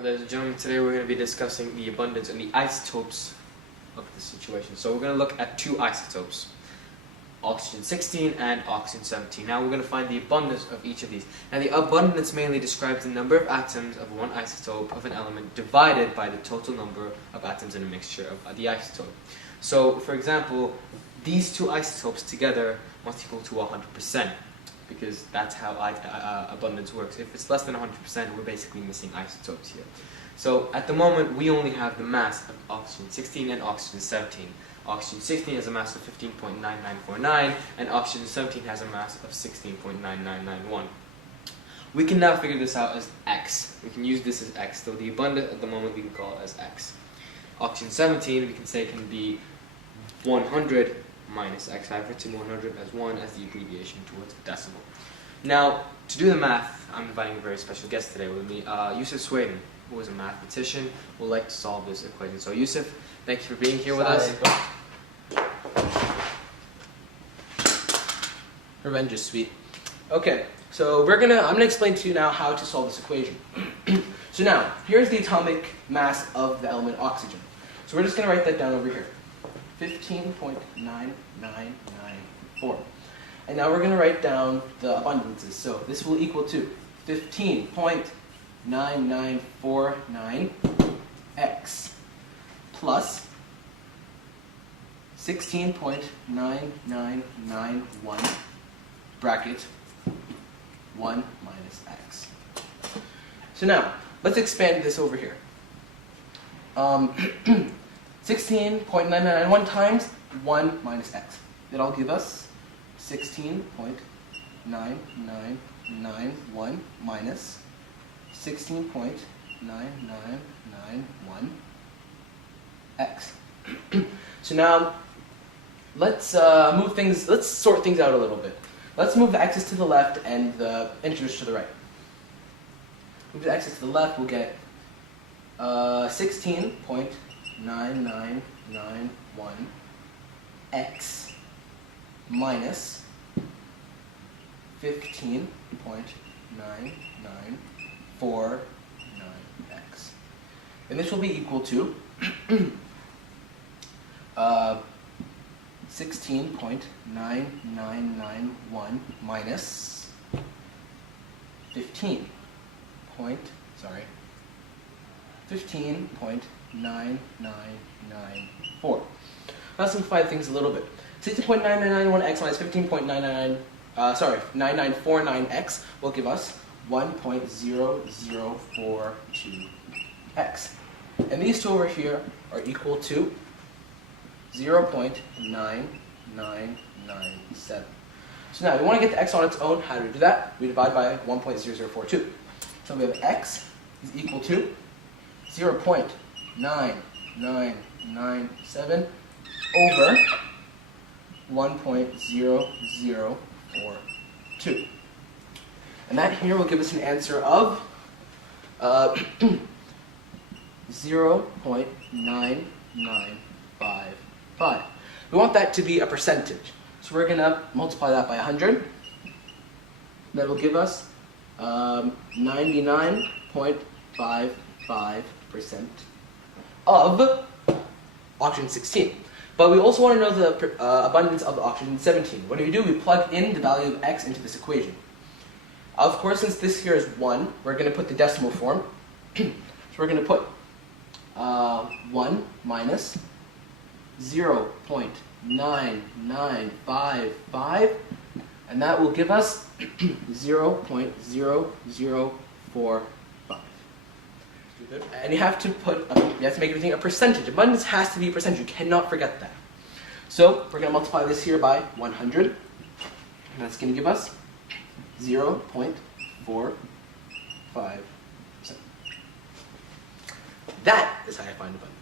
Alright, ladies and gentlemen, today we're going to be discussing the abundance and the isotopes of the situation. So we're going to look at two isotopes, oxygen 16 and oxygen 17. Now we're going to find the abundance of each of these. Now the abundance mainly describes the number of atoms of one isotope of an element divided by the total number of atoms in a mixture of the isotope. So for example, these two isotopes together must equal to 100%. Because that's how abundance works. If it's less than 100%, we're basically missing isotopes here. So at the moment, we only have the mass of oxygen 16 and oxygen 17. Oxygen 16 has a mass of 15.9949, and oxygen 17 has a mass of 16.9991. We can now figure this out as x. We can use this as x. So the abundance at the moment we can call it as x. Oxygen 17 we can say can be 100 minus x. I've written 100 as 1 as the abbreviation towards the decimal. Now, to do the math, I'm inviting a very special guest today with me, Yusuf Sweden, who is a mathematician, who would like to solve this equation. So Yusuf, thank you for being here with us. Revenge is sweet. Okay, so I'm gonna explain to you now how to solve this equation. So now, here's the atomic mass of the element oxygen. So we're just gonna write that down over here. 15.9994. And now we're going to write down the abundances. So this will equal to 15.9949x plus 16.9991 bracket 1 minus x. So now, let's expand this over here. 16.9991 times 1 minus x. It'll give us 16.9991 minus 16.9991 x. So now, let's sort things out a little bit. Let's move the x's to the left and the integers to the right. Move the x's to the left, we'll get 16.9991 x minus 15.9949 x. And this will be equal to 16.9991 minus 15.9994. Let's simplify things a little bit. 16.9991x minus 99949x will give us 1.0042x. And these two over here are equal to 0.9997. So now we want to get the x on its own. How do we do that? We divide by 1.0042. So we have x is equal to 0.9997 over 1.0042. And that here will give us an answer of 0.9955. We want that to be a percentage. So we're going to multiply that by 100. That will give us 99.55% of oxygen 16. But we also want to know the abundance of the oxygen 17. What do? We plug in the value of x into this equation. Of course, since this here is 1, we're going to put the decimal form. So we're going to put 1 minus 0.9955, and that will give us 0.0045. And you have to make everything a percentage. Abundance has to be a percentage. You cannot forget that. So we're going to multiply this here by 100. And that's going to give us 0.45%. That is how I find abundance.